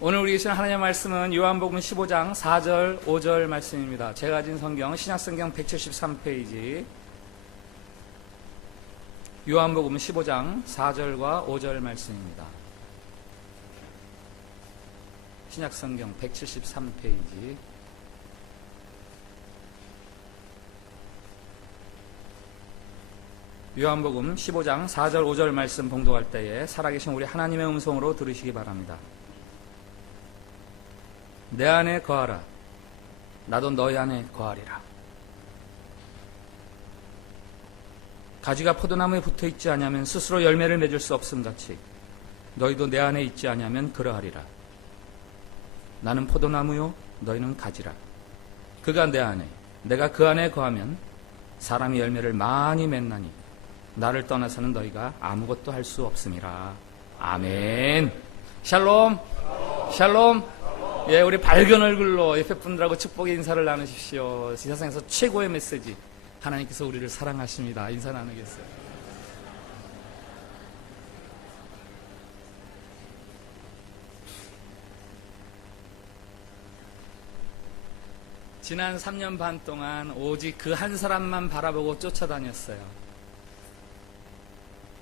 오늘 우리 계시는 하나님의 말씀은 요한복음 15장 4절, 5절 말씀입니다. 제가 가진 성경, 신약성경 173페이지. 요한복음 15장 4절과 5절 말씀입니다. 신약성경 173페이지. 요한복음 15장 4절, 5절 말씀 봉독할 때에 살아계신 우리 하나님의 음성으로 들으시기 바랍니다. 내 안에 거하라. 나도 너희 안에 거하리라. 가지가 포도나무에 붙어 있지 아니하면 스스로 열매를 맺을 수 없음같이 너희도 내 안에 있지 아니하면 그러하리라. 나는 포도나무요 너희는 가지라. 그가 내 안에 내가 그 안에 거하면 사람이 열매를 많이 맺나니 나를 떠나서는 너희가 아무것도 할 수 없음이라. 아멘. 샬롬. 샬롬. 예, 우리 밝은 얼굴로 옆에 분들하고 축복의 인사를 나누십시오. 이 세상에서 최고의 메시지, 하나님께서 우리를 사랑하십니다. 인사 나누겠어요. 지난 3년 반 동안 오직 그 한 사람만 바라보고 쫓아다녔어요.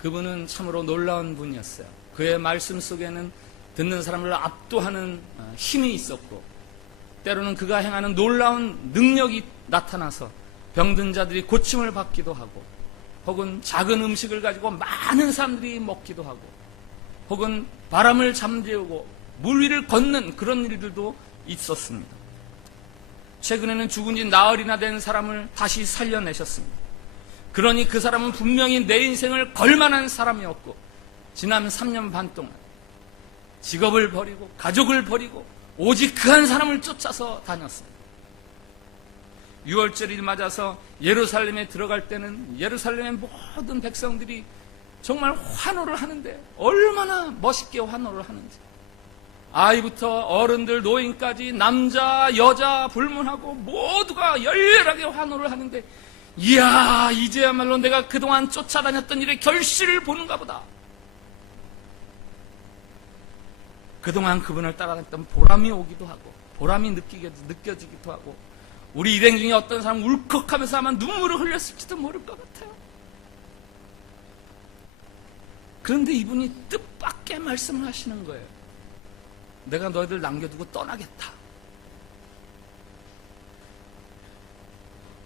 그분은 참으로 놀라운 분이었어요. 그의 말씀 속에는 듣는 사람을 압도하는 힘이 있었고, 때로는 그가 행하는 놀라운 능력이 나타나서 병든 자들이 고침을 받기도 하고, 혹은 작은 음식을 가지고 많은 사람들이 먹기도 하고, 혹은 바람을 잠재우고 물 위를 걷는 그런 일들도 있었습니다. 최근에는 죽은 지 나흘이나 된 사람을 다시 살려내셨습니다. 그러니 그 사람은 분명히 내 인생을 걸만한 사람이었고, 지난 3년 반 동안 직업을 버리고 가족을 버리고 오직 그 한 사람을 쫓아서 다녔습니다. 6월절을 맞아서 예루살렘에 들어갈 때는 예루살렘의 모든 백성들이 정말 환호를 하는데, 얼마나 멋있게 환호를 하는지. 아이부터 어른들, 노인까지 남자, 여자 불문하고 모두가 열렬하게 환호를 하는데, 이야, 이제야말로 내가 그동안 쫓아다녔던 일의 결실을 보는가 보다. 그동안 그분을 따라다녔던 보람이 오기도 하고, 보람이 느껴지기도 하고, 우리 일행 중에 어떤 사람 울컥하면서 아마 눈물을 흘렸을지도 모를 것 같아요. 그런데 이분이 뜻밖의 말씀을 하시는 거예요. 내가 너희들 남겨두고 떠나겠다.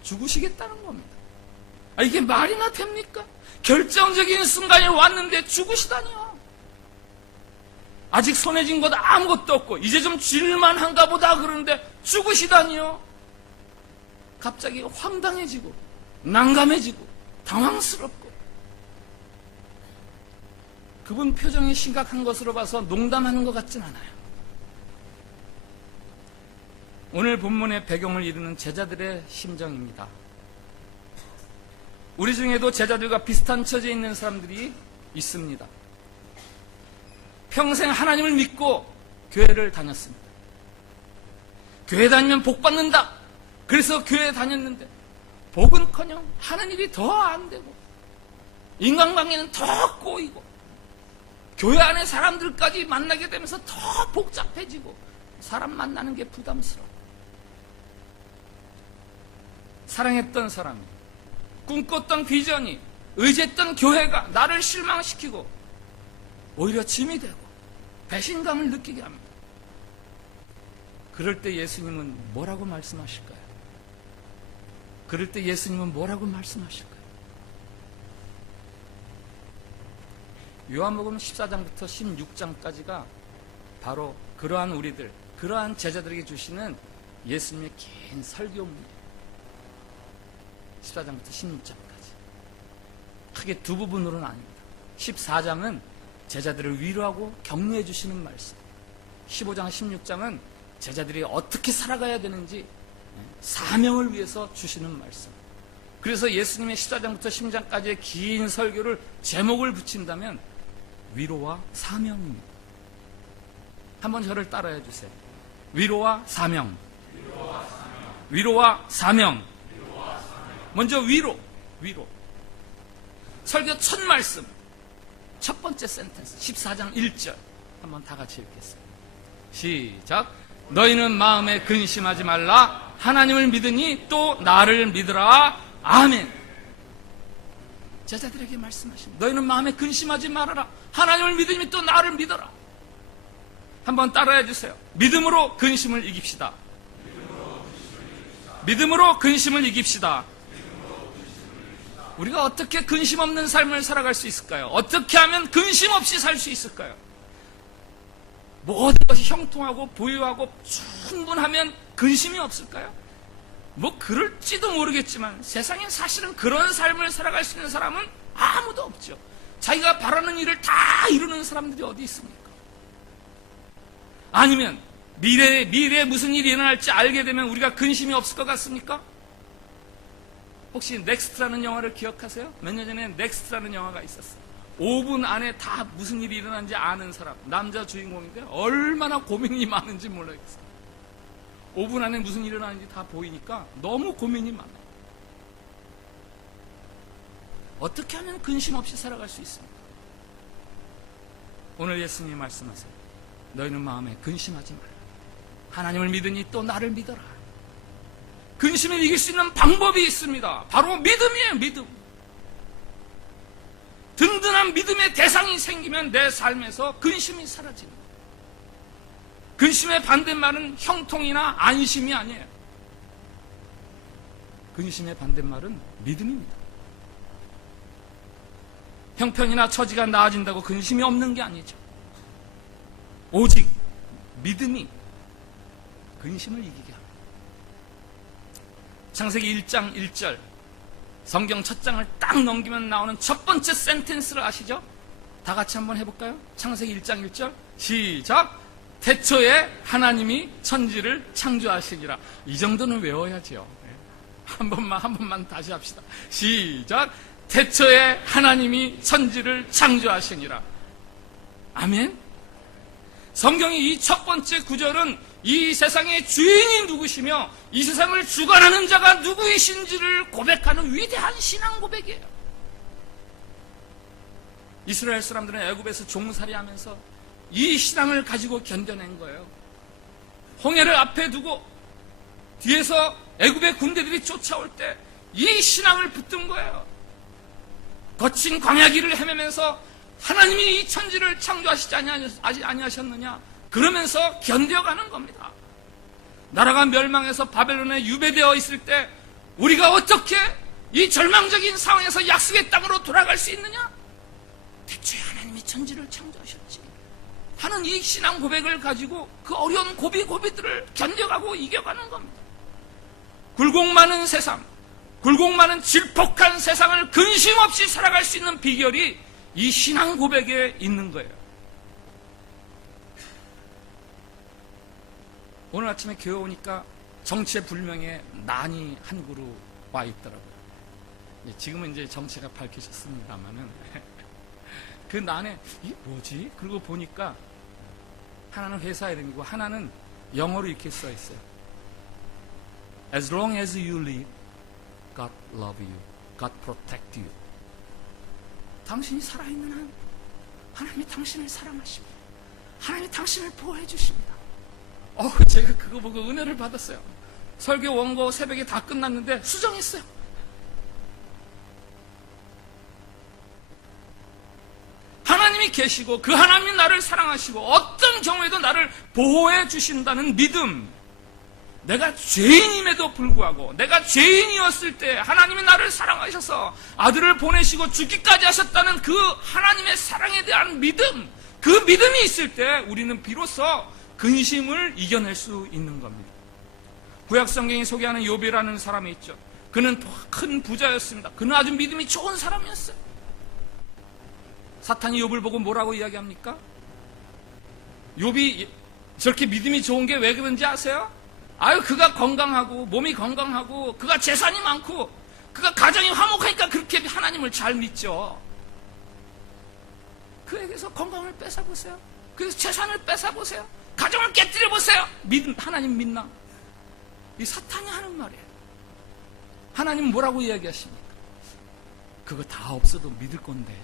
죽으시겠다는 겁니다. 이게 말이나 됩니까? 결정적인 순간이 왔는데 죽으시다니요. 아직 손에 쥔 것 아무것도 없고 이제 좀 쥘만한가 보다 그러는데 죽으시다니요. 갑자기 황당해지고 난감해지고 당황스럽고, 그분 표정이 심각한 것으로 봐서 농담하는 것 같진 않아요. 오늘 본문의 배경을 이루는 제자들의 심정입니다. 우리 중에도 제자들과 비슷한 처지에 있는 사람들이 있습니다. 평생 하나님을 믿고 교회를 다녔습니다. 교회 다니면 복 받는다. 그래서 교회 다녔는데 복은커녕 하는 일이 더 안 되고, 인간관계는 더 꼬이고, 교회 안에 사람들까지 만나게 되면서 더 복잡해지고, 사람 만나는 게 부담스러워. 사랑했던 사람이, 꿈꿨던 비전이, 의지했던 교회가 나를 실망시키고 오히려 짐이 되고 배신감을 느끼게 합니다. 그럴 때 예수님은 뭐라고 말씀하실까요? 그럴 때 예수님은 뭐라고 말씀하실까요? 요한복음 14장부터 16장까지가 바로 그러한 우리들, 그러한 제자들에게 주시는 예수님의 긴 설교문이에요. 14장부터 16장까지. 크게 두 부분으로 나뉩니다. 14장은 제자들을 위로하고 격려해 주시는 말씀, 15장, 16장은 제자들이 어떻게 살아가야 되는지 사명을 위해서 주시는 말씀. 그래서 예수님의 14장부터 16장까지의 긴 설교를 제목을 붙인다면 위로와 사명입니다. 한번 저를 따라해 주세요. 위로와 사명. 위로와 사명. 먼저 위로. 설교 첫 말씀, 첫 번째 센텐스 14장 1절 한번 다 같이 읽겠습니다. 시작. 너희는 마음에 근심하지 말라. 하나님을 믿으니 또 나를 믿으라. 아멘. 제자들에게 말씀하십니다. 너희는 마음에 근심하지 말아라. 하나님을 믿으니 또 나를 믿어라. 한번 따라해 주세요. 믿음으로 근심을 이깁시다. 믿음으로 근심을 이깁시다. 우리가 어떻게 근심 없는 삶을 살아갈 수 있을까요? 어떻게 하면 근심 없이 살 수 있을까요? 모든 것이 형통하고 부유하고 충분하면 근심이 없을까요? 뭐 그럴지도 모르겠지만 세상에 사실은 그런 삶을 살아갈 수 있는 사람은 아무도 없죠. 자기가 바라는 일을 다 이루는 사람들이 어디 있습니까? 아니면 미래에 무슨 일이 일어날지 알게 되면 우리가 근심이 없을 것 같습니까? 혹시 넥스트라는 영화를 기억하세요? 몇 년 전에 넥스트라는 영화가 있었어요. 5분 안에 다 무슨 일이 일어난지 아는 사람, 남자 주인공인데 얼마나 고민이 많은지 모르겠어요. 5분 안에 무슨 일이 일어나는지 다 보이니까 너무 고민이 많아요. 어떻게 하면 근심 없이 살아갈 수 있습니까? 오늘 예수님이 말씀하세요. 너희는 마음에 근심하지 마라. 하나님을 믿으니 또 나를 믿어라. 근심을 이길 수 있는 방법이 있습니다. 바로 믿음이에요. 믿음. 든든한 믿음의 대상이 생기면 내 삶에서 근심이 사라지는 거예요. 근심의 반대말은 형통이나 안심이 아니에요. 근심의 반대말은 믿음입니다. 형편이나 처지가 나아진다고 근심이 없는 게 아니죠. 오직 믿음이 근심을 이기게 합니다. 창세기 1장 1절 성경 첫 장을 딱 넘기면 나오는 첫 번째 센텐스를 아시죠? 다 같이 한번 해볼까요? 창세기 1장 1절 시작. 태초에 하나님이 천지를 창조하시니라. 이 정도는 외워야죠. 한 번만 다시 합시다. 시작. 태초에 하나님이 천지를 창조하시니라. 아멘. 성경이 이 첫 번째 구절은 이 세상의 주인이 누구시며 이 세상을 주관하는 자가 누구이신지를 고백하는 위대한 신앙 고백이에요. 이스라엘 사람들은 애굽에서 종살이하면서 이 신앙을 가지고 견뎌낸 거예요. 홍해를 앞에 두고 뒤에서 애굽의 군대들이 쫓아올 때 이 신앙을 붙든 거예요. 거친 광야길을 헤매면서 하나님이 이 천지를 창조하시지 아니하셨느냐? 그러면서 견뎌가는 겁니다. 나라가 멸망해서 바벨론에 유배되어 있을 때 우리가 어떻게 이 절망적인 상황에서 약속의 땅으로 돌아갈 수 있느냐? 대초에 하나님이 천지를 창조하셨지 하는 이 신앙 고백을 가지고 그 어려운 고비들을 견뎌가고 이겨가는 겁니다. 굴곡 많은 세상, 굴곡 많은 질폭한 세상을 근심 없이 살아갈 수 있는 비결이 이 신앙 고백에 있는 거예요. 오늘 아침에 교회 오니까 정체불명의 난이 한 그루 와 있더라고요. 지금은 이제 정체가 밝히셨습니다만은 그 난에 이게 뭐지? 그러고 보니까 하나는 회사 이름이고 하나는 영어로 이렇게 써 있어요. As long as you live, God love you. God protect you. 당신이 살아있는 한 하나님이 당신을 사랑하십니다. 하나님이 당신을 보호해 주십니다. 제가 그거 보고 은혜를 받았어요. 설교 원고 새벽에 다 끝났는데 수정했어요. 하나님이 계시고 그 하나님이 나를 사랑하시고 어떤 경우에도 나를 보호해 주신다는 믿음. 내가 죄인임에도 불구하고 내가 죄인이었을 때 하나님이 나를 사랑하셔서 아들을 보내시고 죽기까지 하셨다는 그 하나님의 사랑에 대한 믿음, 그 믿음이 있을 때 우리는 비로소 근심을 이겨낼 수 있는 겁니다. 구약 성경이 소개하는 욥이라는 사람이 있죠. 그는 큰 부자였습니다. 그는 아주 믿음이 좋은 사람이었어요. 사탄이 욥을 보고 뭐라고 이야기합니까? 욥이 저렇게 믿음이 좋은 게 왜 그런지 아세요? 그가 건강하고 몸이 건강하고 그가 재산이 많고 그가 가정이 화목하니까 그렇게 하나님을 잘 믿죠. 그에게서 건강을 뺏어보세요. 그래서 재산을 뺏어보세요. 가정을 깨뜨려보세요. 하나님 믿나? 이 사탄이 하는 말이에요. 하나님 뭐라고 이야기하십니까? 그거 다 없어도 믿을 건데.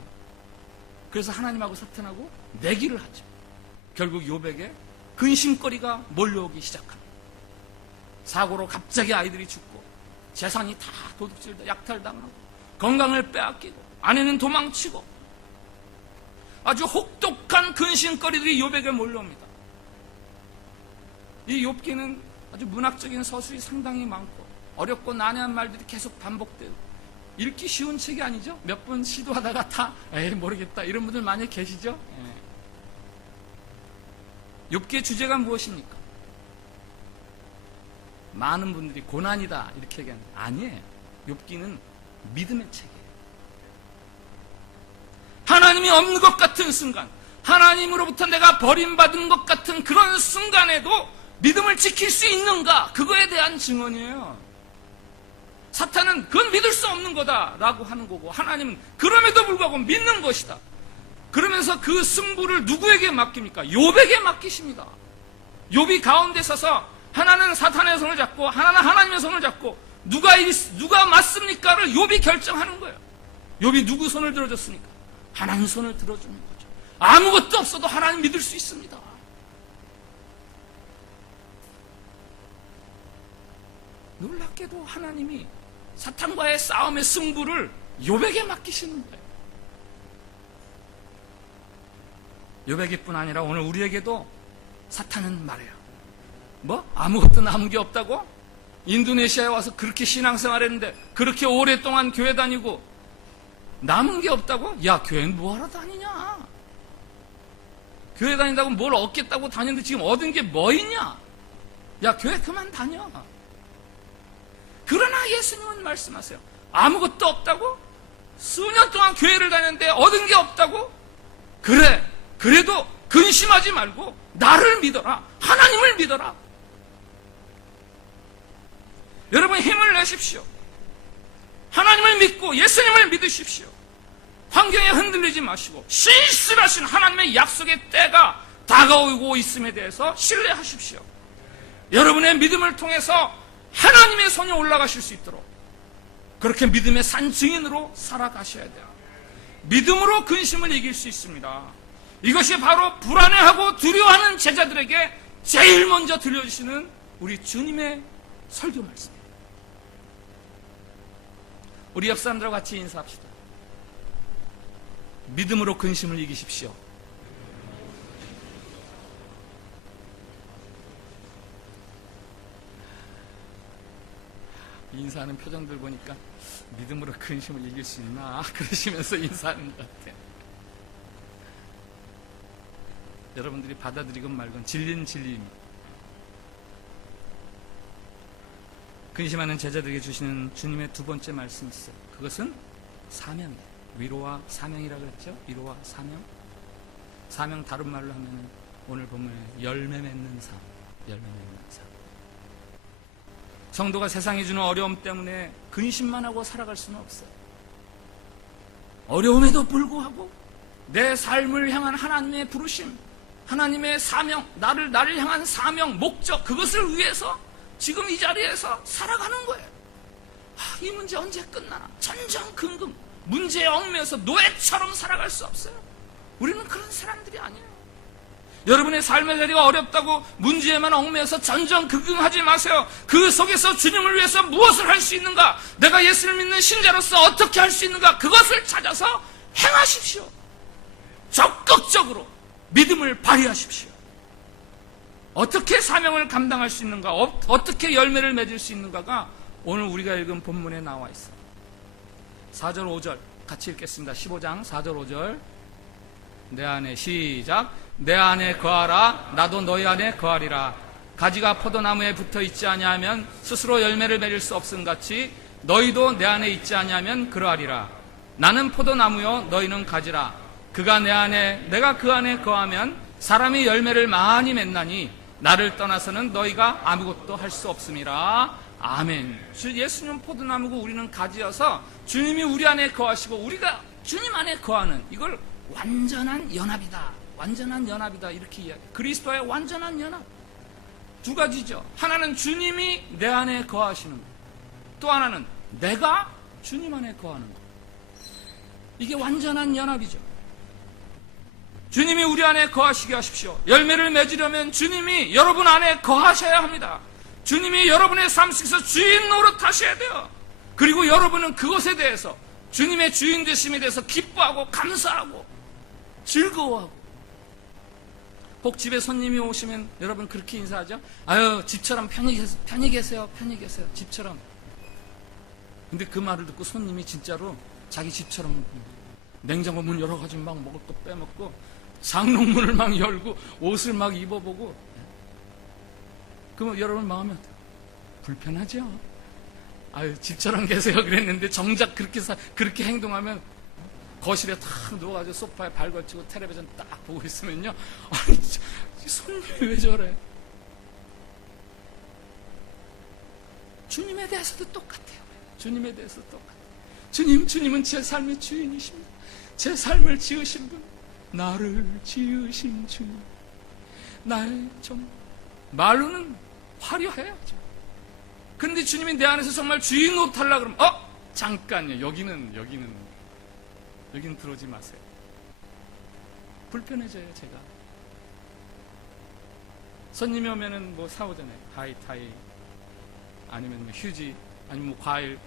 그래서 하나님하고 사탄하고 내기를 하죠. 결국 욥에게 근심거리가 몰려오기 시작합니다. 사고로 갑자기 아이들이 죽고 재산이 다 도둑질 약탈당하고 건강을 빼앗기고 아내는 도망치고 아주 혹독한 근심거리들이 욥에게 몰려옵니다. 이 욥기는 아주 문학적인 서술이 상당히 많고 어렵고 난해한 말들이 계속 반복되고 읽기 쉬운 책이 아니죠. 몇 번 시도하다가 다 에이 모르겠다 이런 분들 많이 계시죠. 욥기의 주제가 무엇입니까? 많은 분들이 고난이다 이렇게 얘기하는데 아니에요. 욥기는 믿음의 책이에요. 하나님이 없는 것 같은 순간, 하나님으로부터 내가 버림받은 것 같은 그런 순간에도 믿음을 지킬 수 있는가? 그거에 대한 증언이에요. 사탄은 그건 믿을 수 없는 거다라고 하는 거고 하나님은 그럼에도 불구하고 믿는 것이다. 그러면서 그 승부를 누구에게 맡깁니까? 욥에게 맡기십니다. 욥이 가운데 서서 하나는 사탄의 손을 잡고 하나는 하나님의 손을 잡고 누가 맞습니까를 욥이 결정하는 거예요. 욥이 누구 손을 들어줬습니까? 하나님 손을 들어주는 거죠. 아무것도 없어도 하나님 믿을 수 있습니다. 놀랍게도 하나님이 사탄과의 싸움의 승부를 욥에게 맡기시는 거예요. 욥에게뿐 아니라 오늘 우리에게도 사탄은 말해요. 뭐? 아무것도 남은 게 없다고? 인도네시아에 와서 그렇게 신앙생활했는데 그렇게 오랫동안 교회 다니고 남은 게 없다고? 야, 교회는 뭐하러 다니냐? 교회 다닌다고 뭘 얻겠다고 다니는데 지금 얻은 게 뭐 있냐? 야, 교회 그만 다녀. 그러나 예수님은 말씀하세요. 아무것도 없다고? 수년 동안 교회를 다녔는데 얻은 게 없다고? 그래, 그래도 근심하지 말고 나를 믿어라. 하나님을 믿어라. 여러분 힘을 내십시오. 하나님을 믿고 예수님을 믿으십시오. 환경에 흔들리지 마시고 신실하신 하나님의 약속의 때가 다가오고 있음에 대해서 신뢰하십시오. 여러분의 믿음을 통해서 하나님의 손이 올라가실 수 있도록 그렇게 믿음의 산 증인으로 살아가셔야 돼요. 믿음으로 근심을 이길 수 있습니다. 이것이 바로 불안해하고 두려워하는 제자들에게 제일 먼저 들려주시는 우리 주님의 설교 말씀입니다. 우리 옆 사람들과 같이 인사합시다. 믿음으로 근심을 이기십시오. 인사하는 표정들 보니까 믿음으로 근심을 이길 수 있나 그러시면서 인사하는 것 같아요. 여러분들이 받아들이건 말건 진리는 진리입니다. 근심하는 제자들에게 주시는 주님의 두 번째 말씀이 있어요. 그것은 사명이에요. 위로와 사명이라고 그랬죠? 위로와 사명. 사명 다른 말로 하면 오늘 보면 열매 맺는 삶. 열매 맺는 삶. 성도가 세상이 주는 어려움 때문에 근심만 하고 살아갈 수는 없어요. 어려움에도 불구하고 내 삶을 향한 하나님의 부르심, 하나님의 사명, 나를 향한 사명, 목적, 그것을 위해서 지금 이 자리에서 살아가는 거예요. 이 문제 언제 끝나나? 전전긍긍 문제에 얽매여서 노예처럼 살아갈 수 없어요. 우리는 그런 사람들이 아니에요. 여러분의 삶의 자리가 어렵다고 문제에만 얽매여서 전전긍긍하지 마세요. 그 속에서 주님을 위해서 무엇을 할 수 있는가? 내가 예수를 믿는 신자로서 어떻게 할 수 있는가? 그것을 찾아서 행하십시오. 적극적으로 믿음을 발휘하십시오. 어떻게 사명을 감당할 수 있는가? 어떻게 열매를 맺을 수 있는가가 오늘 우리가 읽은 본문에 나와 있습니다. 4절 5절 같이 읽겠습니다. 15장 4절 5절 내 안에 시작. 내 안에 거하라. 나도 너희 안에 거하리라. 가지가 포도나무에 붙어 있지 아니하면 스스로 열매를 맺을 수 없음같이 너희도 내 안에 있지 아니하면 그러하리라. 나는 포도나무요 너희는 가지라. 그가 내 안에 내가 그 안에 거하면 사람이 열매를 많이 맺나니 나를 떠나서는 너희가 아무것도 할 수 없음이라. 아멘. 예수님은 포도나무고 우리는 가지여서 주님이 우리 안에 거하시고 우리가 주님 안에 거하는 이걸 완전한 연합이다. 완전한 연합이다. 이렇게 이야기해요. 그리스도의 완전한 연합. 두 가지죠. 하나는 주님이 내 안에 거하시는 것. 또 하나는 내가 주님 안에 거하는 것. 이게 완전한 연합이죠. 주님이 우리 안에 거하시게 하십시오. 열매를 맺으려면 주님이 여러분 안에 거하셔야 합니다. 주님이 여러분의 삶 속에서 주인 노릇하셔야 돼요. 그리고 여러분은 그것에 대해서 주님의 주인 되심에 대해서 기뻐하고 감사하고 즐거워하고. 꼭 집에 손님이 오시면 여러분 그렇게 인사하죠. 아유, 집처럼 편히 계세요. 집처럼. 근데 그 말을 듣고 손님이 진짜로 자기 집처럼 냉장고 문 열어가지고 막 먹을 거 빼먹고 장롱문을 막 열고 옷을 막 입어보고. 그러면 여러분 마음이 어때요? 불편하죠? 아유, 집처럼 계세요 그랬는데 정작 그렇게 행동하면 거실에 탁 누워가지고 소파에 발 걸치고 텔레비전 딱 보고 있으면요, 아니, 손님이 왜 저래? 주님에 대해서도 똑같아요. 주님에 대해서 똑같아요. 주님은 제 삶의 주인이십니다. 제 삶을 지으신 분, 나를 지으신 주님, 나의 정. 말로는 화려해야죠. 그런데 주님이 내 안에서 정말 주인 노릇하려고 그러면 잠깐요, 여기는 들어오지 마세요. 불편해져요. 제가 손님이 오면은 뭐 사오잖아요. 타이 아니면 뭐 휴지 아니면 뭐 과일.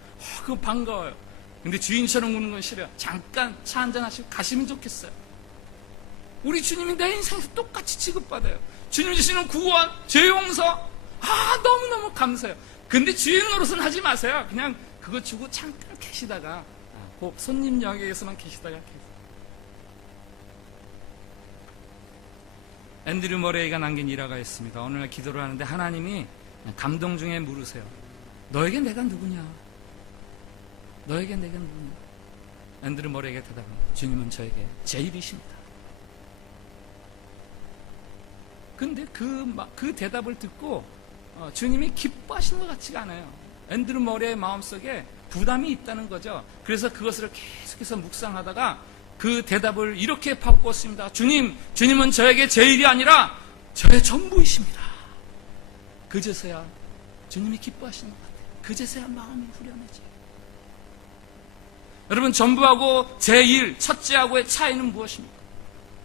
그거 반가워요. 근데 주인처럼 우는 건 싫어요. 잠깐 차 한잔 하시고 가시면 좋겠어요. 우리 주님이 내 인생에서 똑같이 취급받아요. 주님 주시는 구원, 죄 용서, 너무너무 감사해요. 근데 주인 노릇은 하지 마세요. 그냥 그거 주고 잠깐 계시다가 그 손님 역에서만 계시다가. 앤드류 머레이가 남긴 일화가 있습니다. 어느 날 기도를 하는데 하나님이 감동 중에 물으세요. 너에게 내가 누구냐? 앤드류 머레이가 대답합니다. 주님은 저에게 제일이십니다. 근데 그 대답을 듣고 주님이 기뻐하시는 것 같지가 않아요. 앤드류 머레이의 마음속에 부담이 있다는 거죠. 그래서 그것을 계속해서 묵상하다가 그 대답을 이렇게 바꾸었습니다. 주님은 저에게 제일이 아니라 저의 전부이십니다. 그제서야 주님이 기뻐하시는 것 같아요. 그제서야 마음이 후련해져요. 여러분, 전부하고 제일, 첫째하고의 차이는 무엇입니까?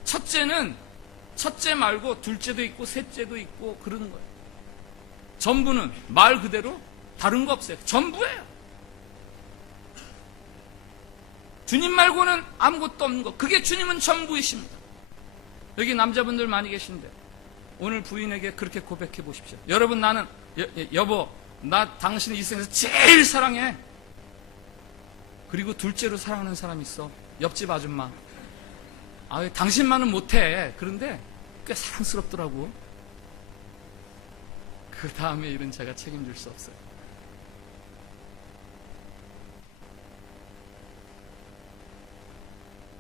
첫째 말고 둘째도 있고 셋째도 있고 그러는 거예요. 전부는 말 그대로 다른 거 없어요. 전부예요. 주님 말고는 아무것도 없는 거. 그게 주님은 전부이십니다. 여기 남자분들 많이 계신데 오늘 부인에게 그렇게 고백해 보십시오. 여러분, 나는 여보, 나 당신을 이 세상에서 제일 사랑해. 그리고 둘째로 사랑하는 사람이 있어. 옆집 아줌마. 당신만은 못해. 그런데 꽤 사랑스럽더라고. 그 다음에 일은 제가 책임질 수 없어요.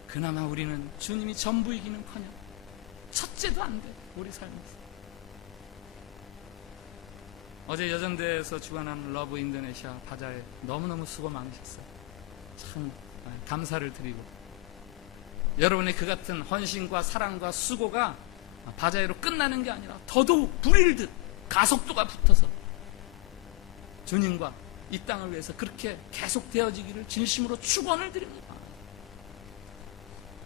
그나마 우리는 주님이 전부이기는커녕 첫째도 안 돼. 우리 삶에서. 어제 여전대에서 주관한 러브 인도네시아 바자회 너무너무 수고 많으셨어요. 참 감사를 드리고, 여러분의 그 같은 헌신과 사랑과 수고가 바자회로 끝나는 게 아니라 더더욱 불일듯 가속도가 붙어서 주님과 이 땅을 위해서 그렇게 계속 되어지기를 진심으로 축원을 드립니다.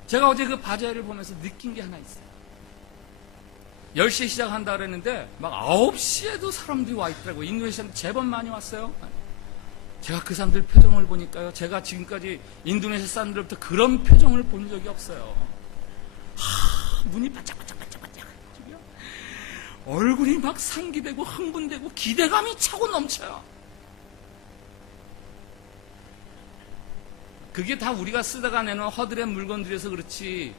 제가 어제 그 바자회를 보면서 느낀 게 하나 있어요. 10시에 시작한다 그랬는데 막 9시에도 사람들이 와 있더라고요. 인도네시아는 제법 많이 왔어요. 제가 그 사람들 표정을 보니까요, 제가 지금까지 인도네시아 사람들부터 그런 표정을 본 적이 없어요. 눈이 반짝반짝반짝반짝, 얼굴이 막 상기되고 흥분되고 기대감이 차고 넘쳐요. 그게 다 우리가 쓰다가 내는 허드렛 물건들이어서 그렇지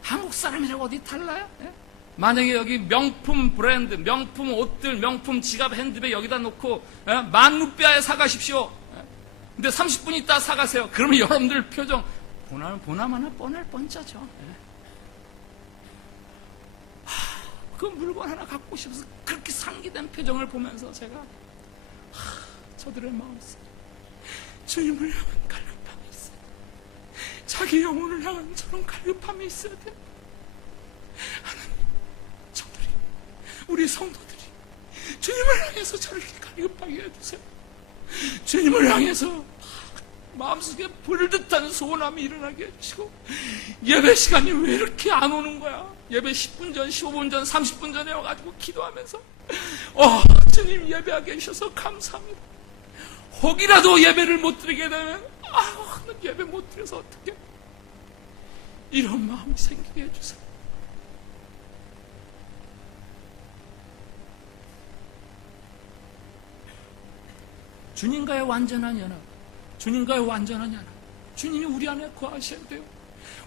한국 사람이라고 어디 달라요? 예? 만약에 여기 명품 브랜드, 명품 옷들, 명품 지갑, 핸드백 여기다 놓고 만루피아에 사가십시오. 근데 30분 있다 사가세요. 그러면 여러분들 표정 보나마나 뻔할 뻔짜죠. 그 물건 하나 갖고 싶어서 그렇게 상기된 표정을 보면서 제가 저들의 마음속에 주님을 향한 갈급함이 있어요. 자기 영혼을 향한 저런 갈급함이 있어야 돼요. 하나님, 저들이, 우리 성도들이 주님을 향해서 저렇게 갈급하게 해주세요. 주님을 향해서 마음속에 불듯한 소원함이 일어나게 해주시고, 예배 시간이 왜 이렇게 안 오는 거야? 예배 10분 전, 15분 전, 30분 전에 와가지고 기도하면서 주님 예배하게 해주셔서 감사합니다. 혹이라도 예배를 못 드리게 되면 예배 못 드려서 어떡해? 이런 마음이 생기게 해주세요. 주님과의 완전한 연합, 주님과의 완전한 연합. 주님이 우리 안에 거하셔야 돼요.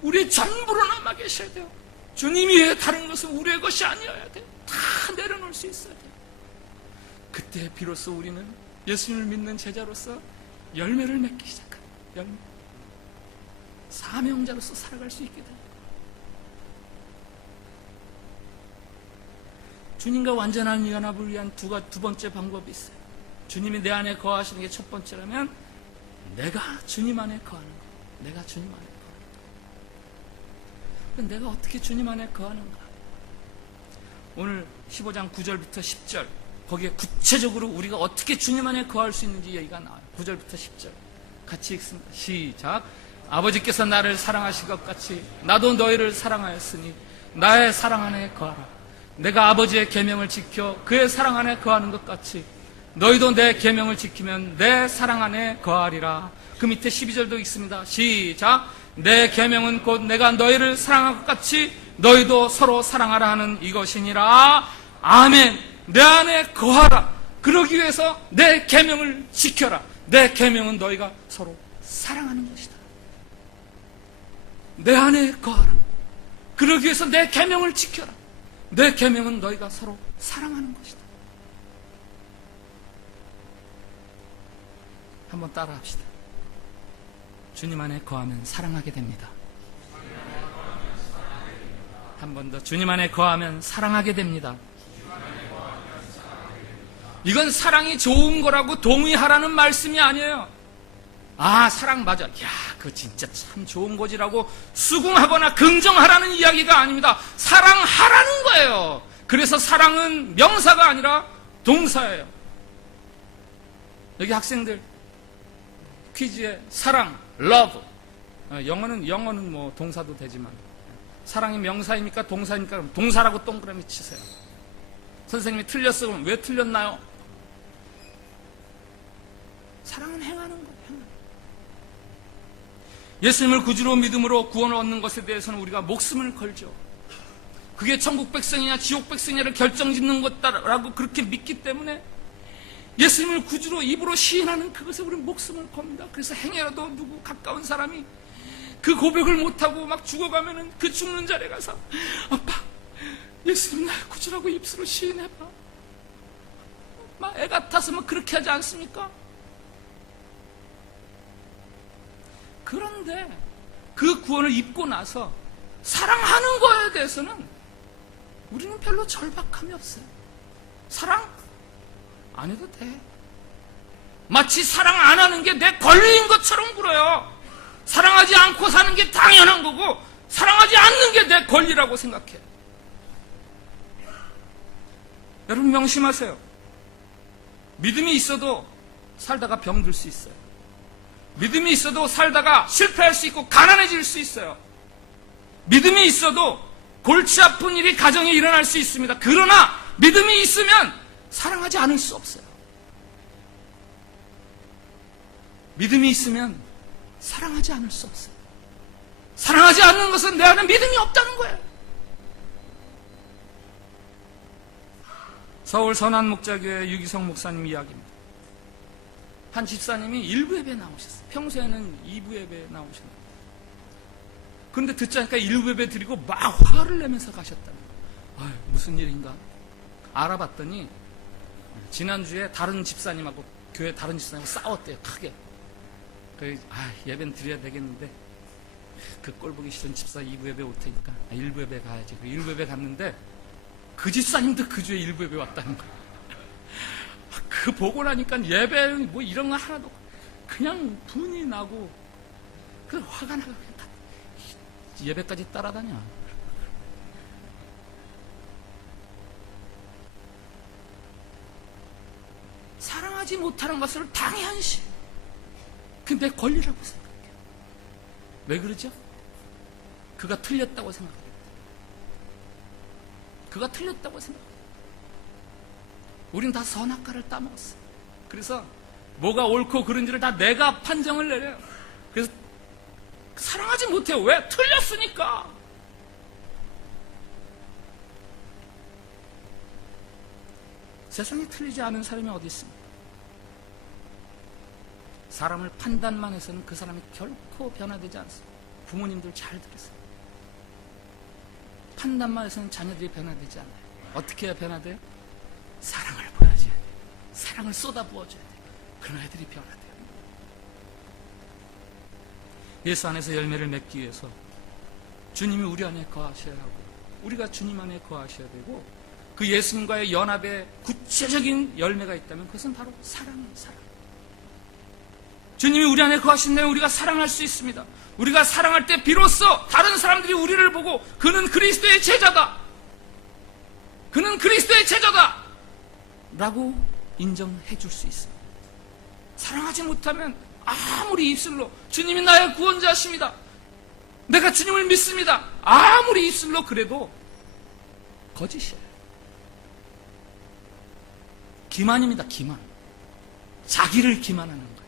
우리의 전부로 남아 계셔야 돼요. 주님 이외에 다른 것은 우리의 것이 아니어야 돼요. 다 내려놓을 수 있어야 돼요. 그때 비로소 우리는 예수님을 믿는 제자로서 열매를 맺기 시작합니다. 열매. 사명자로서 살아갈 수 있게 됩니다. 주님과 완전한 연합을 위한 두 번째 방법이 있어요. 주님이 내 안에 거하시는 게 첫 번째라면 내가 주님 안에 거하는 거. 내가 주님 안에 거하는 거. 내가 어떻게 주님 안에 거하는가? 오늘 15장 9절부터 10절 거기에 구체적으로 우리가 어떻게 주님 안에 거할 수 있는지 얘기가 나와요. 9절부터 10절 같이 읽습니다. 시작. 아버지께서 나를 사랑하신 것 같이 나도 너희를 사랑하였으니 나의 사랑 안에 거하라. 내가 아버지의 계명을 지켜 그의 사랑 안에 거하는 것 같이 너희도 내 계명을 지키면 내 사랑 안에 거하리라. 그 밑에 12절도 있습니다. 시작. 내 계명은 곧 내가 너희를 사랑한 것 같이 너희도 서로 사랑하라 하는 이것이니라. 아멘. 내 안에 거하라. 그러기 위해서 내 계명을 지켜라. 내 계명은 너희가 서로 사랑하는 것이다. 내 안에 거하라. 그러기 위해서 내 계명을 지켜라. 내 계명은 너희가 서로 사랑하는 것이다. 한번 따라 합시다. 주님 안에 거하면 사랑하게 됩니다. 한 번 더. 주님 안에 거하면 사랑하게 됩니다. 이건 사랑이 좋은 거라고 동의하라는 말씀이 아니에요. 사랑 맞아. 그거 진짜 참 좋은 거지라고 수긍하거나 긍정하라는 이야기가 아닙니다. 사랑하라는 거예요. 그래서 사랑은 명사가 아니라 동사예요. 여기 학생들 퀴즈에 사랑, love. 영어는 뭐 동사도 되지만 사랑이 명사입니까? 동사입니까? 동사라고 동그라미 치세요. 선생님이 틀렸어. 그럼 왜 틀렸나요? 사랑은 행하는 거예요. 예수님을 구주로 믿음으로 구원을 얻는 것에 대해서는 우리가 목숨을 걸죠. 그게 천국 백성이냐 지옥 백성이냐를 결정짓는 것다라고 그렇게 믿기 때문에 예수님을 구주로 입으로 시인하는 그것에 우리는 목숨을 겁니다. 그래서 행여라도 누구 가까운 사람이 그 고백을 못하고 막 죽어가면은 그 죽는 자리에 가서 아빠 예수님 나의 구주라고 입술로 시인해봐. 막 애 같아서 막 그렇게 하지 않습니까? 그런데 그 구원을 입고 나서 사랑하는 거에 대해서는 우리는 별로 절박함이 없어요. 사랑 안 해도 돼. 마치 사랑 안 하는 게 내 권리인 것처럼 굴어요. 사랑하지 않고 사는 게 당연한 거고 사랑하지 않는 게 내 권리라고 생각해. 여러분 명심하세요. 믿음이 있어도 살다가 병들 수 있어요. 믿음이 있어도 살다가 실패할 수 있고 가난해질 수 있어요. 믿음이 있어도 골치 아픈 일이 가정에 일어날 수 있습니다. 그러나 믿음이 있으면 사랑하지 않을 수 없어요. 믿음이 있으면 사랑하지 않을 수 없어요. 사랑하지 않는 것은 내 안에 믿음이 없다는 거예요. 서울 선한목자교회 유기성 목사님 이야기입니다. 한 집사님이 1부 예배에 나오셨어요. 평소에는 2부 예배에 나오셨는데 그런데 듣자니까 1부 예배 드리고 막 화를 내면서 가셨다는 거예요. 무슨 일인가 알아봤더니 지난주에 다른 집사님하고 교회 다른 집사님하고 싸웠대요. 크게. 예배는 드려야 되겠는데 그 꼴 보기 싫은 집사 2부 예배 올 테니까 1부 예배 가야지. 1부 예배 갔는데 그 집사님도 그 주에 1부 예배 왔다는 거예요. 그 보고 나니까 예배 뭐 이런 거 하나도 그냥 분이 나고 그 화가 나고 예배까지 따라다녀. 사랑하지 못하는 것을 당연시 그게 내 권리라고 생각해요. 왜 그러죠? 그가 틀렸다고 생각해요. 그가 틀렸다고 생각해요. 우린 다 선악과를 따먹었어요. 그래서 뭐가 옳고 그른지를 다 내가 판정을 내려요. 그래서 사랑하지 못해요. 왜? 틀렸으니까. 세상에 틀리지 않은 사람이 어디 있습니까? 사람을 판단만 해서는 그 사람이 결코 변화되지 않습니다. 부모님들 잘 들으세요. 판단만 해서는 자녀들이 변화되지 않아요. 어떻게 해야 변화돼요? 사랑을 보여줘야 돼요. 사랑을 쏟아부어줘야 돼요. 그런 애들이 변화돼요. 예수 안에서 열매를 맺기 위해서 주님이 우리 안에 거하셔야 하고 우리가 주님 안에 거하셔야 되고 그 예수님과의 연합의 구체적인 열매가 있다면 그것은 바로 사랑이에요. 사랑. 주님이 우리 안에 거하신다면 우리가 사랑할 수 있습니다. 우리가 사랑할 때 비로소 다른 사람들이 우리를 보고 그는 그리스도의 제자다. 그는 그리스도의 제자다. 라고 인정해 줄 수 있습니다. 사랑하지 못하면 아무리 입술로 주님이 나의 구원자십니다. 내가 주님을 믿습니다. 아무리 입술로 그래도 거짓이에요. 기만입니다. 기만. 자기를 기만하는 거예요.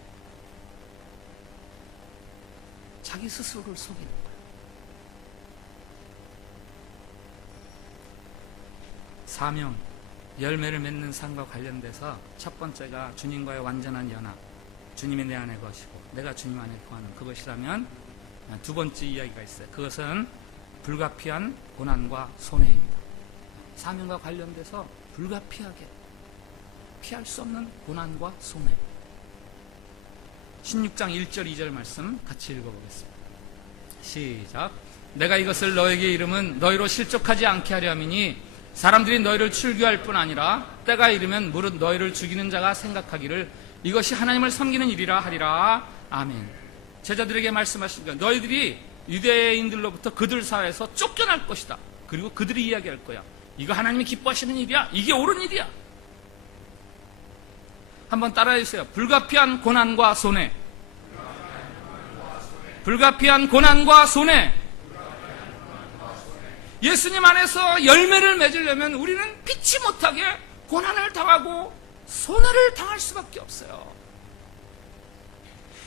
자기 스스로를 속이는 거예요. 사명, 열매를 맺는 삶과 관련돼서 첫 번째가 주님과의 완전한 연합, 주님이 내 안에 거하시고 내가 주님 안에 거하는 그것이라면 두 번째 이야기가 있어요. 그것은 불가피한 고난과 손해입니다. 사명과 관련돼서 불가피하게 피할 수 없는 고난과 손해. 16장 1절 2절 말씀 같이 읽어보겠습니다. 시작. 내가 이것을 너에게 이름은 너희로 실족하지 않게 하려 함이니 사람들이 너희를 출교할 뿐 아니라 때가 이르면 무릇 너희를 죽이는 자가 생각하기를 이것이 하나님을 섬기는 일이라 하리라. 아멘. 제자들에게 말씀하십니다. 너희들이 유대인들로부터 그들 사회에서 쫓겨날 것이다. 그리고 그들이 이야기할 거야. 이거 하나님이 기뻐하시는 일이야. 이게 옳은 일이야. 한번 따라해주세요. 불가피한 고난과 손해. 불가피한 고난과 손해. 예수님 안에서 열매를 맺으려면 우리는 피치 못하게 고난을 당하고 손해를 당할 수밖에 없어요.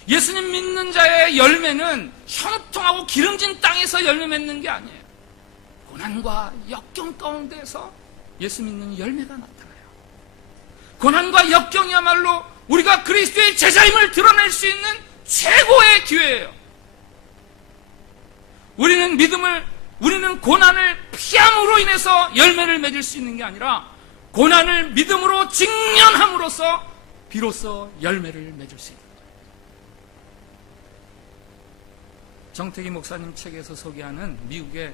예수님 믿는 자의 열매는 형통하고 기름진 땅에서 열매 맺는 게 아니에요. 고난과 역경 가운데에서 예수 믿는 열매가 나타나요. 고난과 역경이야말로 우리가 그리스도의 제자임을 드러낼 수 있는 최고의 기회예요. 우리는 고난을 피함으로 인해서 열매를 맺을 수 있는 게 아니라 고난을 믿음으로 직면함으로써 비로소 열매를 맺을 수 있는 거예요. 정태기 목사님 책에서 소개하는 미국의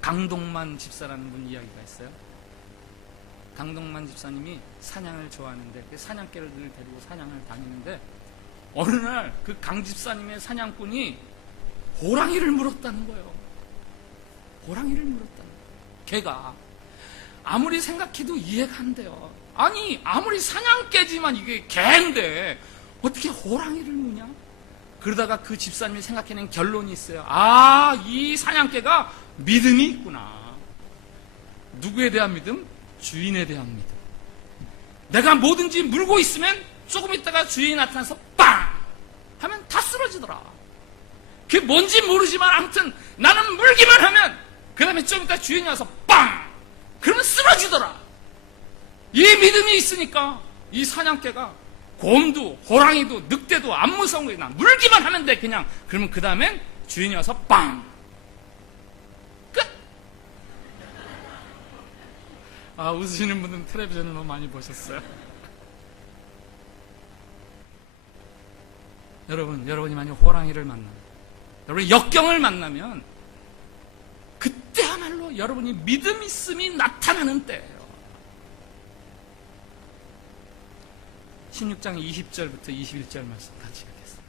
강동만 집사라는 분 이야기가 있어요. 강동만 집사님이 사냥을 좋아하는데 그 사냥개를 늘 데리고 사냥을 다니는데 어느 날 그 강 집사님의 사냥꾼이 호랑이를 물었다는 거예요. 호랑이를 물었다는 거예요. 걔가 아무리 생각해도 이해가 안 돼요. 아니 아무리 사냥개지만 이게 개인데 어떻게 호랑이를 무냐? 그러다가 그 집사님이 생각해낸 결론이 있어요. 아, 이 사냥개가 믿음이 있구나. 누구에 대한 믿음? 주인에 대한 믿음. 내가 뭐든지 물고 있으면 조금 있다가 주인이 나타나서 빵! 하면 다 쓰러지더라. 그게 뭔지 모르지만 아무튼 나는 물기만 하면 그 다음에 좀 있다 주인이 와서 빵! 그러면 쓰러지더라. 이 믿음이 있으니까 이 사냥개가 곰도 호랑이도 늑대도 안 무서운 거야. 나 물기만 하면 돼 그냥. 그러면 그 다음엔 주인이 와서 빵! 끝! 아, 웃으시는 분들은 텔레비전을 너무 많이 보셨어요. 여러분이 만약 호랑이를 만나면, 여러분이 역경을 만나면 그때야말로 여러분이 믿음 있음이 나타나는 때예요. 16장 20절부터 21절 말씀 같이 읽겠습니다.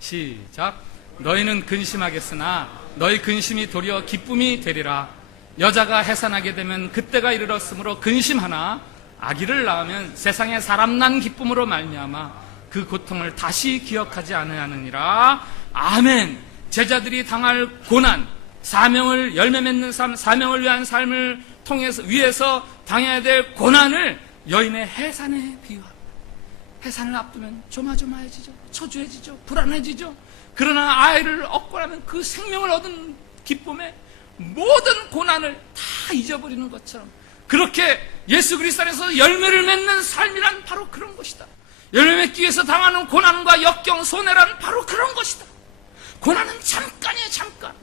시작. 너희는 근심하겠으나 너희 근심이 도리어 기쁨이 되리라. 여자가 해산하게 되면 그때가 이르렀으므로 근심하나 아기를 낳으면 세상에 사람 난 기쁨으로 말미암아 그 고통을 다시 기억하지 않으느니라. 아멘. 제자들이 당할 고난, 사명을 열매 맺는 삶, 사명을 위한 삶을 통해서 위해서 당해야 될 고난을 여인의 해산에 비유합니다. 해산을 앞두면 조마조마해지죠. 초조해지죠. 불안해지죠. 그러나 아이를 얻고 나면 그 생명을 얻은 기쁨에 모든 고난을 다 잊어버리는 것처럼, 그렇게 예수 그리스도 안에서 열매를 맺는 삶이란 바로 그런 것이다. 열매 맺기 위해서 당하는 고난과 역경, 손해란 바로 그런 것이다. 고난은 잠깐이에요, 잠깐.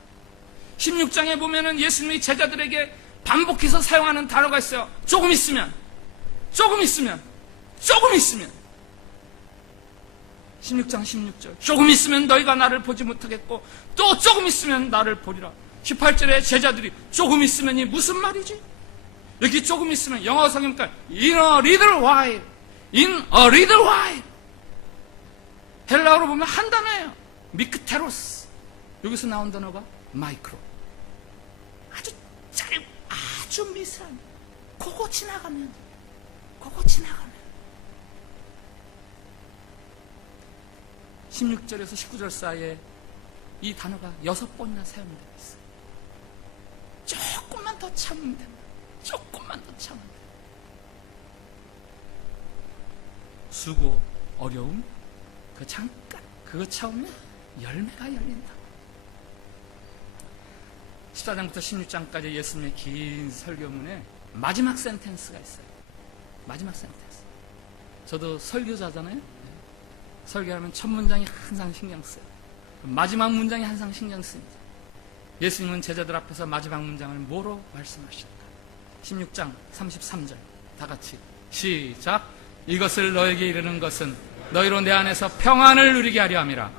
16장에 보면은 예수님이 제자들에게 반복해서 사용하는 단어가 있어요. 조금 있으면, 조금 있으면, 조금 있으면. 16장 16절. 조금 있으면 너희가 나를 보지 못하겠고 또 조금 있으면 나를 보리라. 18절에 제자들이 조금 있으면이 무슨 말이지? 여기 조금 있으면 영어 성경가 in a little while, in a little while. 헬라어로 보면 한 단어예요. 미크테로스. 여기서 나온 단어가 마이크로. 아주 아주 미세한. 그거 지나가면. 16절에서 19절 사이에 이 단어가 6번이나 사용되어 있어요. 조금만 더 참으면 됩니다. 조금만 더 참으면 됩니다. 수고, 어려움, 그 잠깐, 그거 참으면 열매가 열린다. 14장부터 16장까지 예수님의 긴 설교문에 마지막 센텐스가 있어요. 마지막 센텐스. 저도 설교자잖아요. 설교하면 첫 문장이 항상 신경 써요. 마지막 문장이 항상 신경 씁니다. 예수님은 제자들 앞에서 마지막 문장을 뭐로 말씀하셨다? 16장 33절 다 같이 시작. 이것을 너에게 이르는 것은 너희로 내 안에서 평안을 누리게 하려 함이라.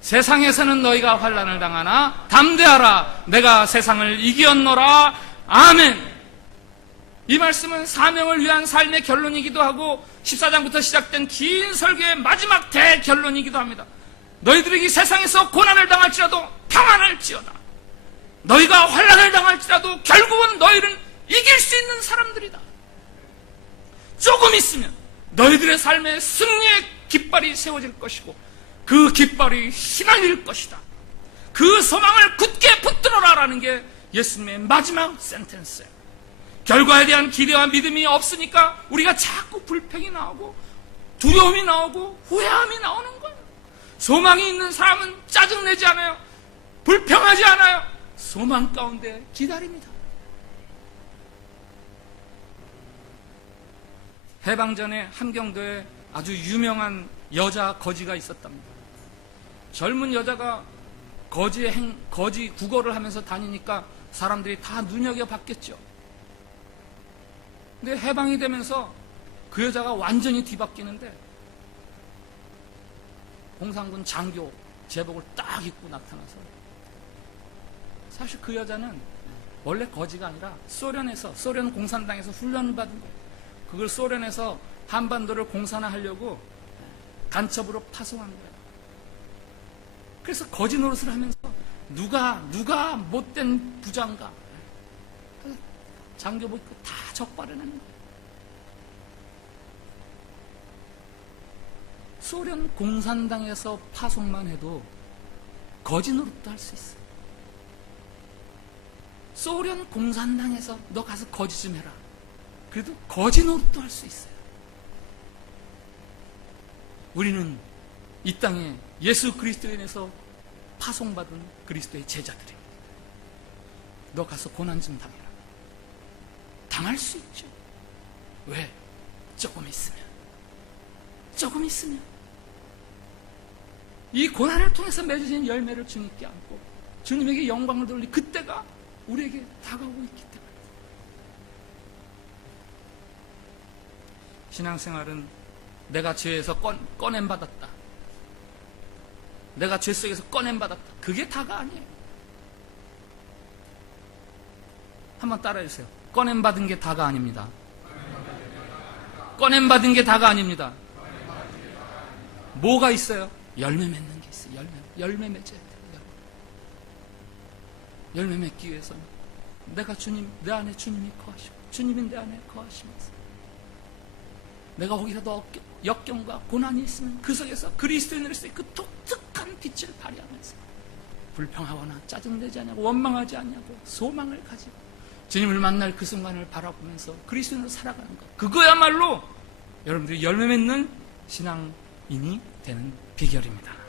세상에서는 너희가 환난을 당하나 담대하라. 내가 세상을 이기었노라. 아멘. 이 말씀은 사명을 위한 삶의 결론이기도 하고 14장부터 시작된 긴 설교의 마지막 대결론이기도 합니다. 너희들이 세상에서 고난을 당할지라도 평안할지어다. 너희가 환난을 당할지라도 결국은 너희는 이길 수 있는 사람들이다. 조금 있으면 너희들의 삶에 승리의 깃발이 세워질 것이고 그 깃발이 휘날릴 것이다. 그 소망을 굳게 붙들어라라는 게 예수님의 마지막 센텐스예요. 결과에 대한 기대와 믿음이 없으니까 우리가 자꾸 불평이 나오고 두려움이 나오고 후회함이 나오는 거예요. 소망이 있는 사람은 짜증내지 않아요. 불평하지 않아요. 소망 가운데 기다립니다. 해방전에 함경도에 아주 유명한 여자 거지가 있었답니다. 젊은 여자가 거지 국어를 하면서 다니니까 사람들이 다 눈여겨봤겠죠. 근데 해방이 되면서 그 여자가 완전히 뒤바뀌는데 공산군 장교 제복을 딱 입고 나타나서, 사실 그 여자는 원래 거지가 아니라 소련 공산당에서 훈련을 받은 거예요. 그걸 소련에서 한반도를 공산화하려고 간첩으로 파송한 거예요. 그래서 거지 노릇을 하면서 누가 못된 부장가 장교복 입고 다 적발해내는 거예요. 소련 공산당에서 파송만 해도 거지 노릇도 할 수 있어요. 소련 공산당에서 너 가서 거지 좀 해라. 그래도 거지 노릇도 할 수 있어요. 우리는 이 땅에 예수 그리스도에 인해서 파송받은 그리스도의 제자들입니다. 너 가서 고난 좀 당해라. 당할 수 있죠. 왜? 조금 있으면 이 고난을 통해서 맺어진 열매를 주님께 안고 주님에게 영광을 돌리 그때가 우리에게 다가오고 있기 때문에. 신앙생활은 내가 죄에서 꺼냄받았다, 내가 죄 속에서 꺼냄받았다, 그게 다가 아니에요. 한번 따라해주세요. 꺼냄받은 게 다가 아닙니다. 꺼냄받은 게 다가 아닙니다. 뭐가 있어요? 열매 맺는 게 있어요. 열매 맺어야 돼요. 열매 맺기 위해서는 내 안에 주님이 거하시고 주님이 내 안에 거하시면서 내가 혹이라도 역경과 고난이 있으면 그 속에서 그리스도인으로서의 그 독특한 빛을 발휘하면서 불평하거나 짜증내지 않냐고 원망하지 않냐고 소망을 가지고 주님을 만날 그 순간을 바라보면서 그리스도인으로 살아가는 것, 그거야말로 여러분들이 열매 맺는 신앙인이 되는 비결입니다.